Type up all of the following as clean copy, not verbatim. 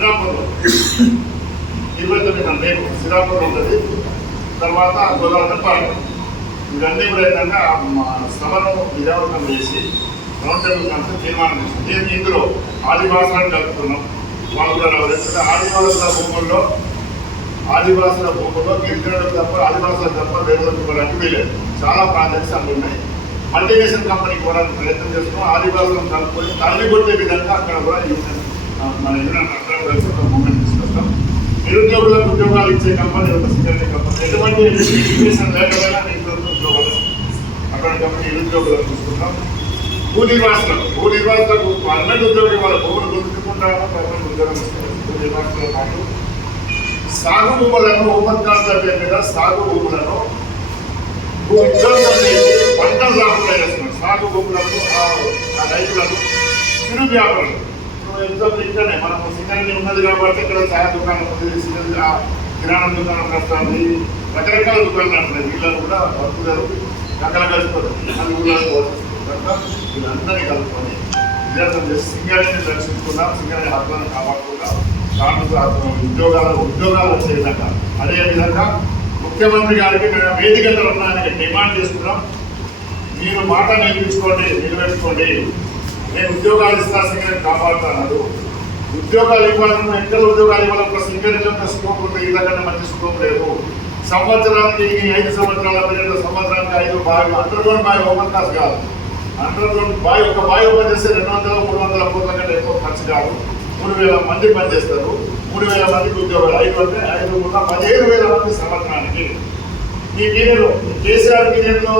శ్రీరాంపూర్లో 29 రేపు శ్రీరాంపూర్లో ఉంటుంది. తర్వాత గోదావరి ఇవన్నీ కూడా ఏంటంటే సభను విజయవంతం చేసి రౌండ్ టేబుల్ కాన్సెప్ట్ తీర్మానం చేసింది. నేను ఇందులో ఆదివాసులను కలుపుతున్నాం. వాళ్ళు కూడా ఎందుకంటే ఆదివాసుల భూముల్లో గిరిజనులకు తప్ప ఆదివాసులకు తప్ప వేరులకు ఇవ్వడానికి వీలేదు. చాలా ప్రాజెక్ట్స్ అక్కడ ఉన్నాయి. మల్టీనేషనల్ కంపెనీకి ఇవ్వడానికి ప్రయత్నం చేస్తున్నాం. ఆదివాసులను కలుపుకొని తరలి కొట్టే విధంగా అక్కడ కూడా మన యూనియన్ అందరం కలిసి ఒక మూమెంట్ తీసుకొస్తాం. నిరుద్యోగులకు ఉద్యోగాలు ఇచ్చే కంపెనీ ఒక సెక్యూరిటీ కంపెనీ, ఎటువంటి ఎడ్యుకేషన్ లేకపోయినా ఉద్యోగాలు అక్కడ కంపెనీ నిరుద్యోగులకు తీసుకుంటాం. భూనిర్వాసులకు పర్మనెంట్ ఉద్యోగం వాళ్ళ భూములు గుర్తుకుంటారో పర్మనెంట్ ఉద్యోగం ఇస్తారు. భూనిర్వాసులతో పాటు సాగు భూములను ఓపెన్ కాన్సెప్ట్ మీద సాగు భూములను పంటలు రాకుండా చేస్తున్నారు. సాగు భూములకు ఆ రైతులకు చిరు వ్యాపారం ఎగ్జాంపుల్ ఇక్కడనే మనము సింగరేణి ఉన్నది కాబట్టి ఇక్కడ ఛాయ దుకాణం ఉంది, కిరాణం దుకాణం వస్తుంది, రకరకాల దుకాణాలు అంటున్నాయి. వీళ్ళని కూడా వర్కులు రకాల కలిసిపోతారు. కనుక వీళ్ళందరినీ కలుపుకొని విద్యార్థులు చేసి సింగరేణిని దర్శించుకున్నాం. సింగరేణి హక్కులను కాపాడుకుంటాం. ఉద్యోగాలు వచ్చే విధంగా అదేవిధంగా ముఖ్యమంత్రి గారికి మేము వేదిక తరఫున డిమాండ్ చేస్తున్నాం. మీరు మాట నిలబెట్టుకోండి. నేను ఉద్యోగాలు ఇస్తా సింగరేణి కాపాడుతున్నారు. ఉద్యోగాలు ఇవ్వాలన్నా ఎక్కడ ఉద్యోగాలు ఇవ్వాలి? ఒక సింగరేణి యొక్క స్కోప్ ఉంది, ఇంతకన్నా మంచి స్కోప్ లేదు. సంవత్సరానికి 5 సంవత్సరాల పీరియడ్, సంవత్సరానికి 5 బావి అండర్గ్రౌండ్ బావి ఓపెన్ కాస్ట్ కాదు. అండర్గ్రౌండ్ బావి ఒక బావి ఓపెన్ చేస్తే 200-300 కోట్ల కంటే ఎక్కువ ఖర్చు కాదు. 3,000 మంది పనిచేస్తారు. 3,000 మందికి ఉద్యోగాలు 5 అంటే 5 కూడా 15,000 మంది సంవత్సరానికి. ఈ పీరియడ్ కేసీఆర్ పీరియడ్లో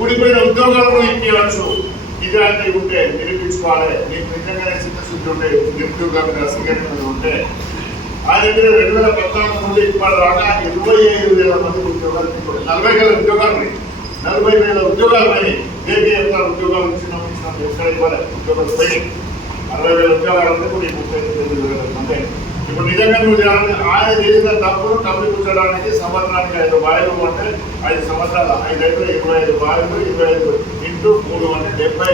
ఊడిపోయిన ఉద్యోగాలను ఇప్పించవచ్చు. ఇలాంటివి ఉంటే నిరూపించుకోవాలి. మీకు నిజంగానే చిత్తశుద్ధి ఉంటే నిరుద్యోగ సింగరేణి ఉంటే ఆయన దగ్గర 2014 నుండి ఇప్పటి దాకా 25,000 మందికి ఉద్యోగాలు, 40,000 ఉద్యోగాలు ఉన్నాయి. 40,000 ఉద్యోగాలు పోయి ఏపీ చెప్తారు. ఉద్యోగాలు ఇచ్చినాం ఎక్కడ ఇవ్వాలి? ఉద్యోగాలు పోయి 60,000 ఉద్యోగాలు అంటే కూడా 35,000 అంటే ఇప్పుడు నిజంగా నువ్వు చేయాలని ఆయన చేసిన తప్పును కప్పిపుచ్చడానికి సంవత్సరానికి 5 బావిలు అంటే 5 సంవత్సరాలు 5 అయితే 25 బావిలు, 25 ఇంటూ 3 అంటే 70